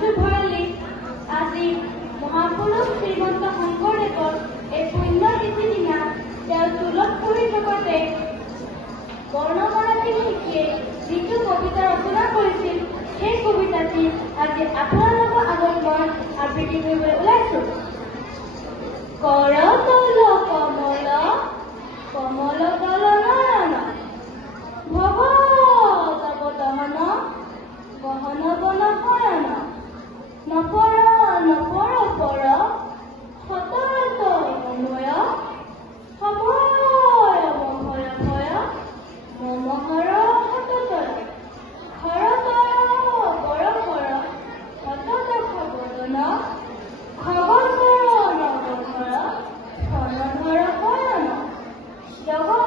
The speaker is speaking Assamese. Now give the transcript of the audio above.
মঞ্জু ভৰালী আজি মহাপুৰুষ শ্ৰীমন্ত শংকৰদেৱৰ এই পুণ্য তিথি দিনা তেওঁ তুলত পৰি থাকোঁতে বৰ্ণমালাটি শিকিয়ে যিটো কবিতা ৰচনা কৰিছিল সেই কবিতাটি আজি আপোনালোকৰ আগত মই আবৃত্তি কৰিবলৈ ওলাইছোঁ। কৰতল কমল কমল তল নয়ন ভৱ তব দহন গহন বন শয়ন নপৰ নপৰ পৰ সতত মনয় সময় মহয় ভয় মমহৰ সততয় হৰতৰ বৰফৰ সতত খবদন খবচৰ নৱধৰ শৰণধৰ শয়ন জগত